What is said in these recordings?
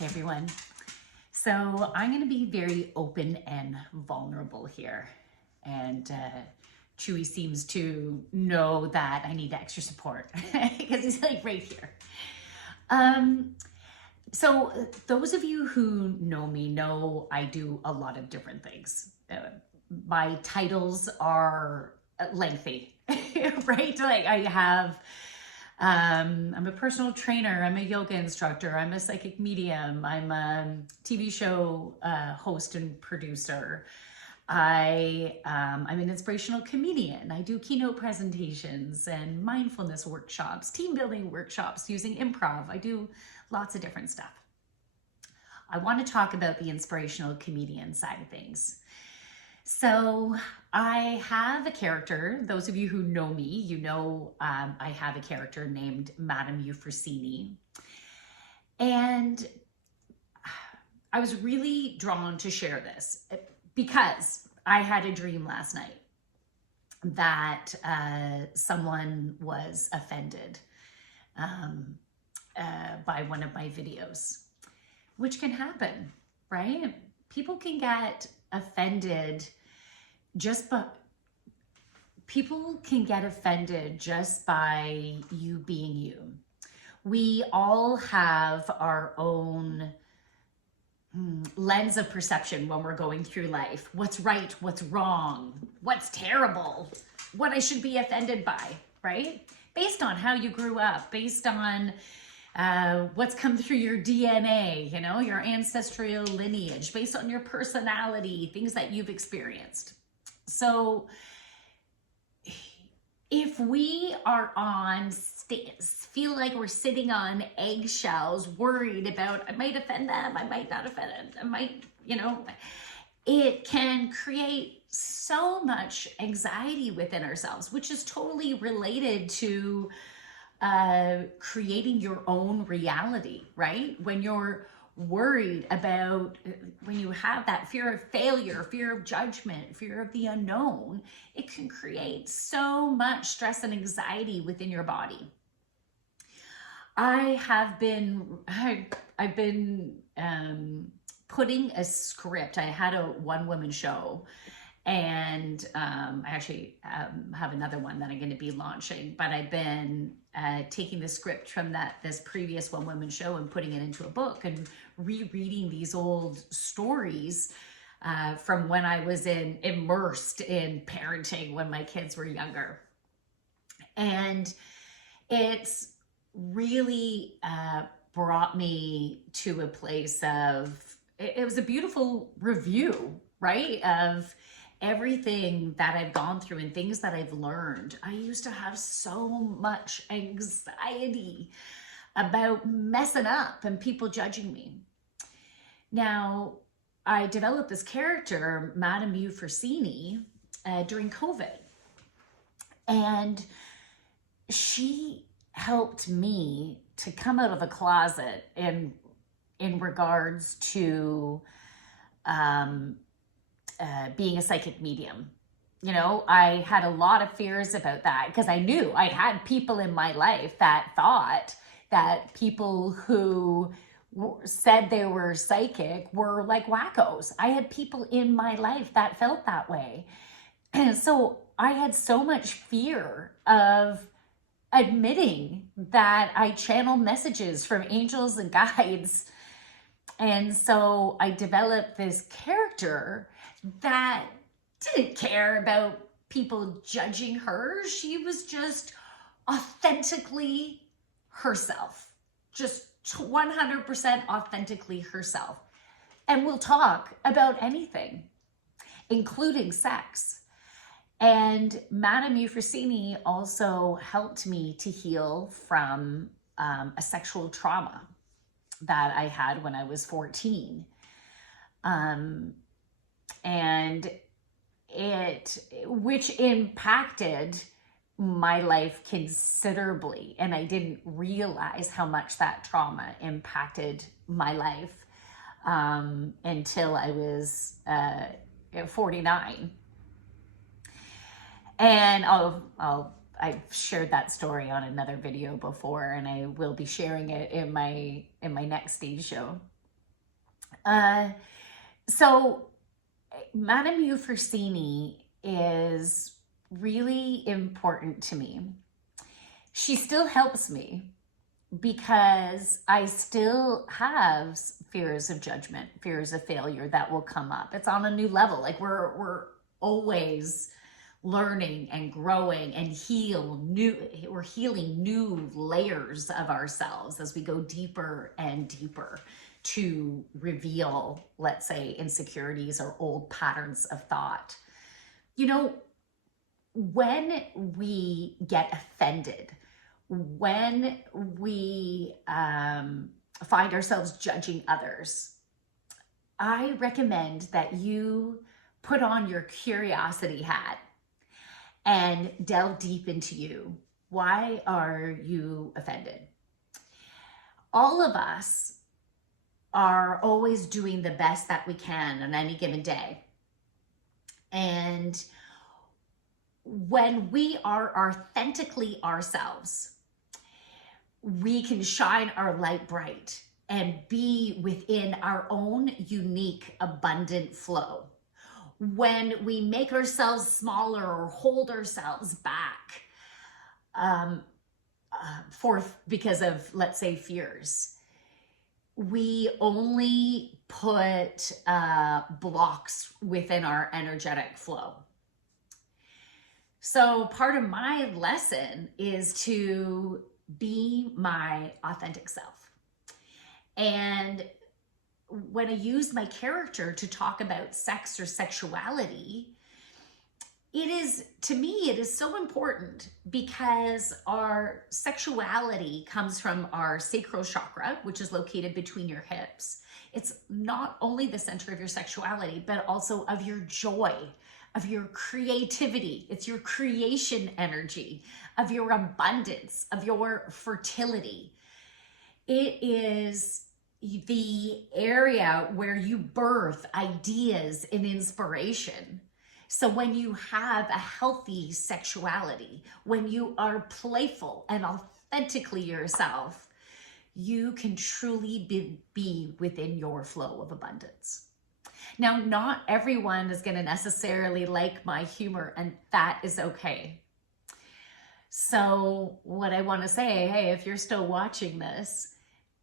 Hey everyone. So I'm going to be very open and vulnerable here. And Chewy seems to know that I need extra support because he's like right here. Um, so those of you who know me know I do a lot of different things. My titles are lengthy, right? Like I'm a personal trainer, I'm a yoga instructor, I'm a psychic medium, I'm a TV show host and producer. I'm an inspirational comedian. I do keynote presentations and mindfulness workshops, team building workshops using improv. I do lots of different stuff. I want to talk about the inspirational comedian side of things. So I have a character. Those of you who know me, you know I have a character named Madame Euphrosyne. And I was really drawn to share this because I had a dream last night that someone was offended by one of my videos, which can happen, right? People can get offended just by you being you. We all have our own lens of perception when we're going through life. What's right, what's wrong, what's terrible, what I should be offended by, right? Based on how you grew up, based on what's come through your DNA, you know, your ancestral lineage, based on your personality, things that you've experienced. So if we are feel like we're sitting on eggshells, worried about, I might offend them, I might not offend them, I might, it can create so much anxiety within ourselves, which is totally related to creating your own reality, right? When you're worried about, when you have that fear of failure, fear of judgment, fear of the unknown, it can create so much stress and anxiety within your body. I've been putting a script. I had a one-woman show, and I actually have another one that I'm going to be launching, but I've been taking the script from this previous one-woman show and putting it into a book and rereading these old stories from when I was immersed in parenting when my kids were younger. And it's really brought me to a place of, it was a beautiful review, right? Of everything that I've gone through and things that I've learned. I used to have so much anxiety about messing up and people judging me. Now, I developed this character, Madame Euphrosyne, during COVID. And she helped me to come out of the closet in regards to being a psychic medium. You know, I had a lot of fears about that because I knew I had people in my life that thought that people who said they were psychic were like wackos. I had people in my life that felt that way. And so I had so much fear of admitting that I channel messages from angels and guides. And so I developed this character that didn't care about people judging her. She was just authentically herself, just 100% authentically herself. And we'll talk about anything, including sex. And Madame Euphrosyne also helped me to heal from a sexual trauma that I had when I was 14. And which impacted my life considerably. And I didn't realize how much that trauma impacted my life until I was 49. And I've shared that story on another video before, and I will be sharing it in my next stage show. Uh, so Madame Euphrosyne is really important to me. She still helps me because I still have fears of judgment, fears of failure that will come up. It's on a new level. Like we're always learning and growing and we're healing new layers of ourselves as we go deeper and deeper to reveal, let's say, insecurities or old patterns of thought. You know, when we get offended, when we find ourselves judging others, I recommend that you put on your curiosity hat and delve deep into you. Why are you offended? All of us are always doing the best that we can on any given day. And when we are authentically ourselves, we can shine our light bright and be within our own unique, abundant flow. When we make ourselves smaller or hold ourselves back because of, let's say, fears, we only put blocks within our energetic flow. So part of my lesson is to be my authentic self. And when I use my character to talk about sex or sexuality, to me, it is so important because our sexuality comes from our sacral chakra, which is located between your hips. It's not only the center of your sexuality, but also of your joy, of your creativity. It's your creation energy, of your abundance, of your fertility. It is the area where you birth ideas and inspiration. So when you have a healthy sexuality, when you are playful and authentically yourself, you can truly be within your flow of abundance. Now, not everyone is going to necessarily like my humor, and that is okay. So what I want to say, hey, if you're still watching this,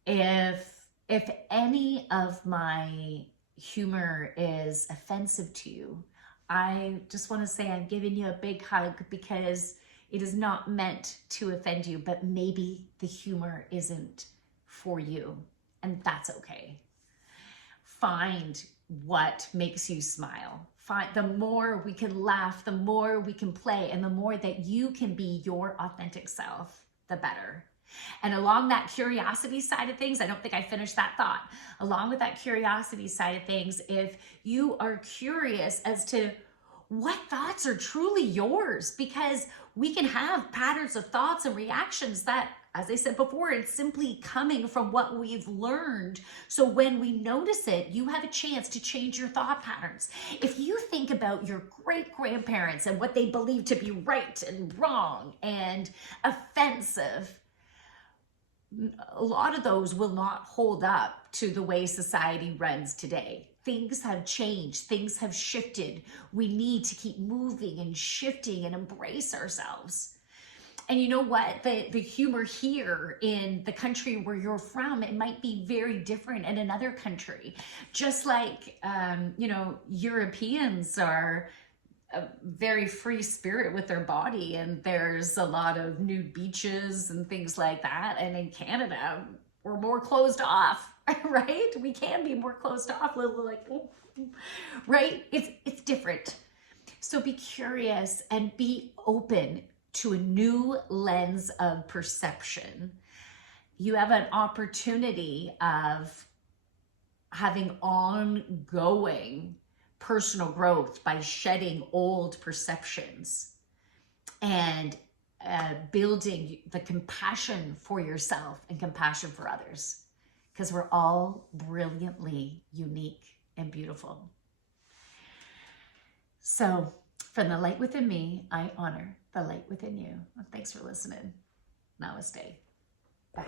if any of my humor is offensive to you, I just want to say I'm giving you a big hug because it is not meant to offend you, but maybe the humor isn't for you, and that's okay. Find what makes you smile. The more we can laugh, the more we can play, and the more that you can be your authentic self, the better. And along that curiosity side of things, I don't think I finished that thought. Along with that curiosity side of things, if you are curious as to what thoughts are truly yours, because we can have patterns of thoughts and reactions that, as I said before, it's simply coming from what we've learned. So when we notice it, you have a chance to change your thought patterns. If you think about your great grandparents and what they believed to be right and wrong and offensive, a lot of those will not hold up to the way society runs today. Things have changed, things have shifted. We need to keep moving and shifting and embrace ourselves. And you know what? The humor here in the country where you're from, it might be very different in another country. Just like, Europeans are a very free spirit with their body, and there's a lot of nude beaches and things like that. And in Canada, we're more closed off, right? We can be more closed off, little like, right? It's different. So be curious and be open to a new lens of perception. You have an opportunity of having ongoing personal growth by shedding old perceptions and building the compassion for yourself and compassion for others, because we're all brilliantly unique and beautiful. So from the light within me, I honor the light within you. Thanks for listening. Namaste. Bye.